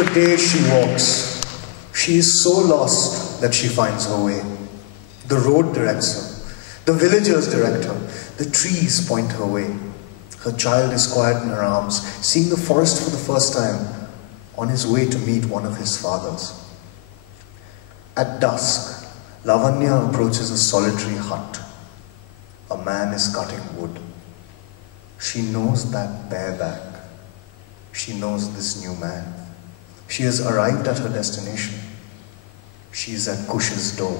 For days she walks. She is so lost that she finds her way. The road directs her. The villagers direct her. The trees point her way. Her child is quiet in her arms, seeing the forest for the first time, on his way to meet one of his fathers. At dusk, Lavanya approaches a solitary hut. A man is cutting wood. She knows that bareback. She knows this new man. She has arrived at her destination. She is at Kush's door.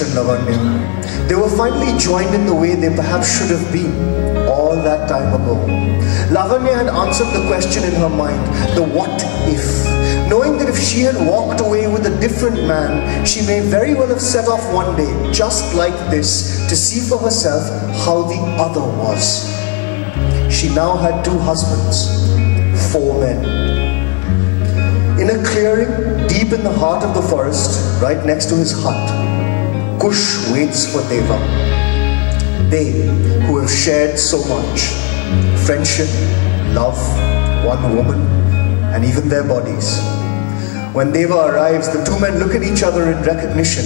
And Lavanya. They were finally joined in the way they perhaps should have been all that time ago. Lavanya had answered the question in her mind, the what if, knowing that if she had walked away with a different man, she may very well have set off one day, just like this, to see for herself how the other was. She now had 2 husbands, 4 men. In a clearing deep in the heart of the forest, right next to his hut, Kush waits for Deva. They who have shared so much, friendship, love, one woman, and even their bodies. When Deva arrives, the 2 men look at each other in recognition.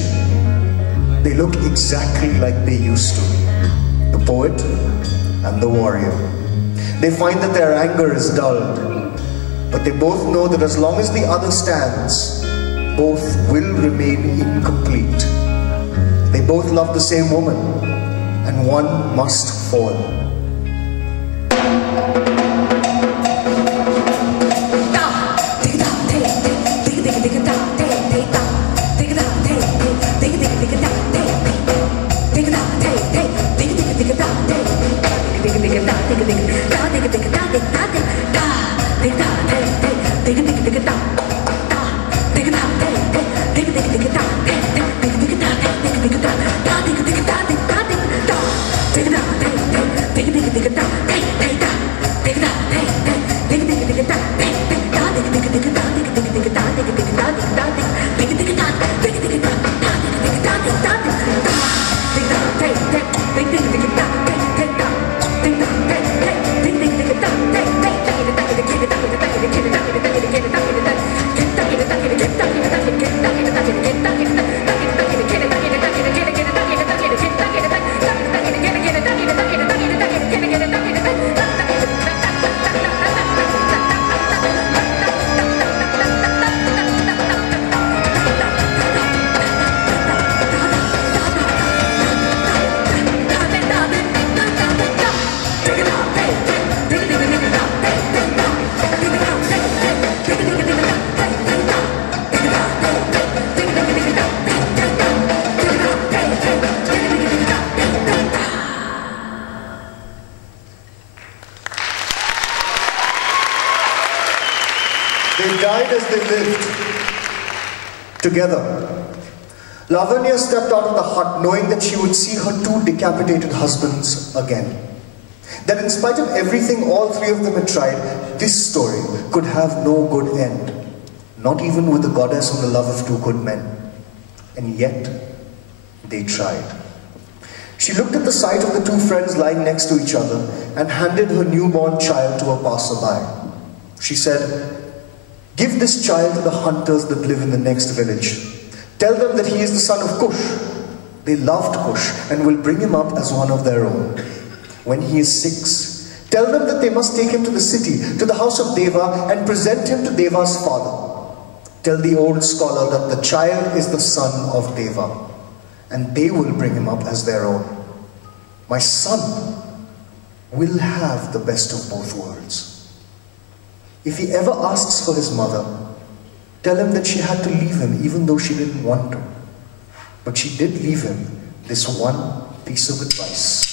They look exactly like they used to. The poet and the warrior. They find that their anger is dulled, but they both know that as long as the other stands, both will remain incomplete. They both love the same woman, and one must fall. They died as they lived, together. Lavanya stepped out of the hut knowing that she would see her two decapitated husbands again. That in spite of everything all three of them had tried, this story could have no good end. Not even with the goddess on the love of two good men. And yet, they tried. She looked at the sight of the two friends lying next to each other and handed her newborn child to a passerby. She said, "Give this child to the hunters that live in the next village. Tell them that he is the son of Kush. They loved Kush and will bring him up as one of their own. When he is 6, tell them that they must take him to the city, to the house of Deva, and present him to Deva's father. Tell the old scholar that the child is the son of Deva, and they will bring him up as their own. My son will have the best of both worlds. If he ever asks for his mother, tell him that she had to leave him even though she didn't want to. But she did leave him this one piece of advice."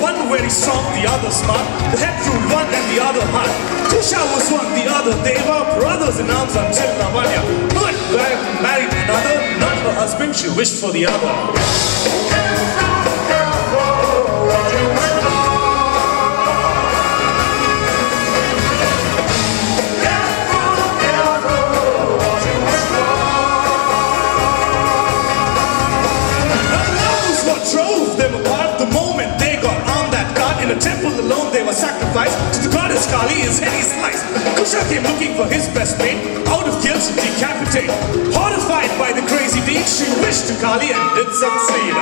One very strong, the other smart. The head ruled one and the other heart. Kusha was one, the other Deva. Brothers in arms until Lavanya. But when married another, not her husband, she wished for the other. Sacrifice to the goddess Kali, his head he sliced. Kusha came looking for his best mate, out of guilt to decapitate. Horrified by the crazy deed, she wished to Kali and did succeed.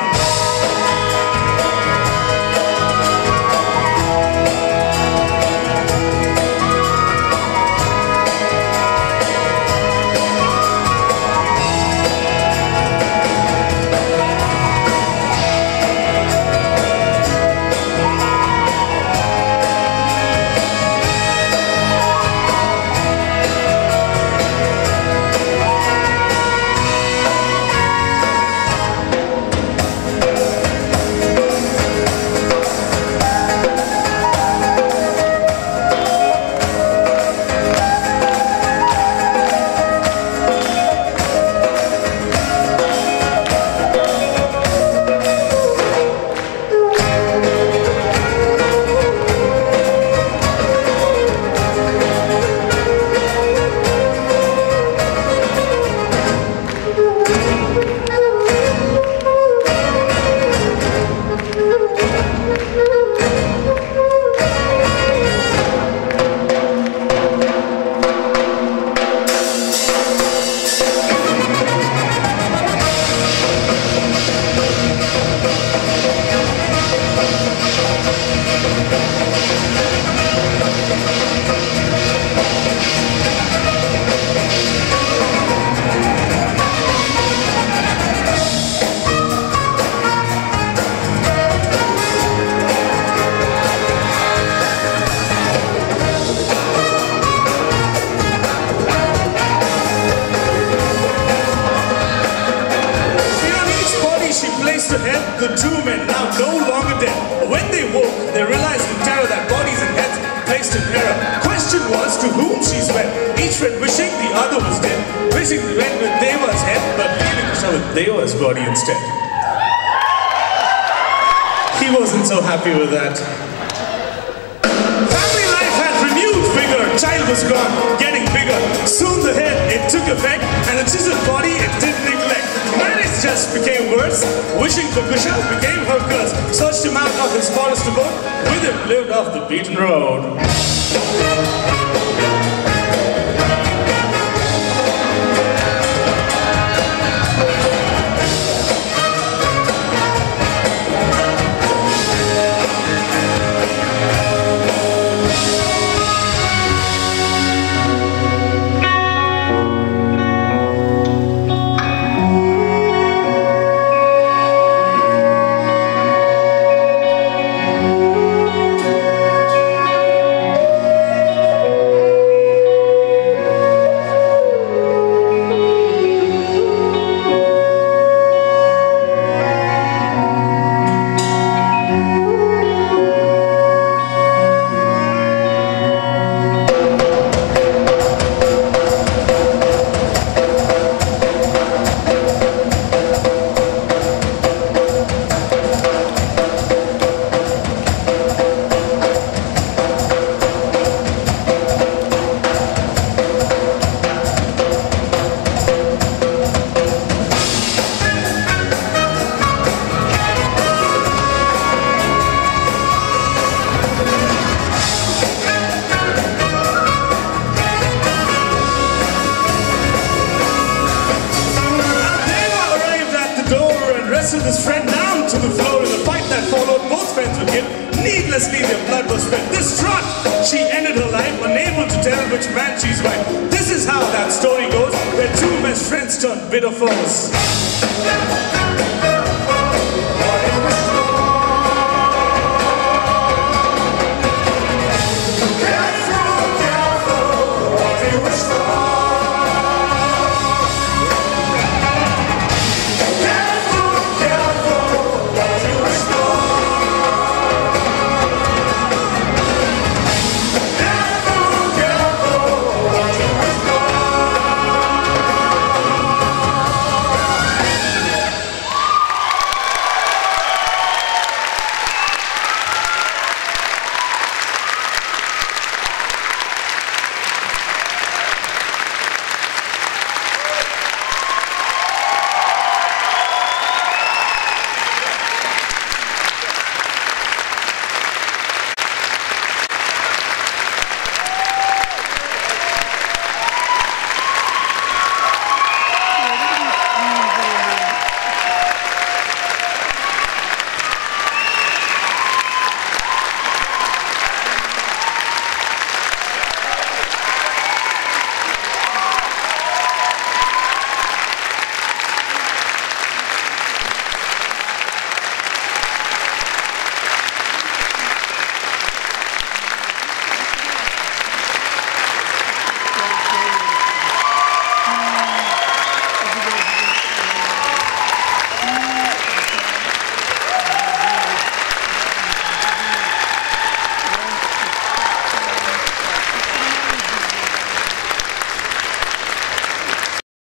Deva's body instead. He wasn't so happy with that. Family life had renewed vigor. Child was gone, getting bigger. Soon the head, it took effect, and the chiseled body, it didn't neglect. Marriage just became worse. Wishing for Kusha became her curse. Searched him out of his forest abode. With him lived off the beaten road. wrestled his friend down to the floor. In the fight that followed, both friends were killed. Needlessly, their blood was spilled. Distraught, she ended her life, unable to tell which man she's right. This is how that story goes, where two best friends turn bitter foes.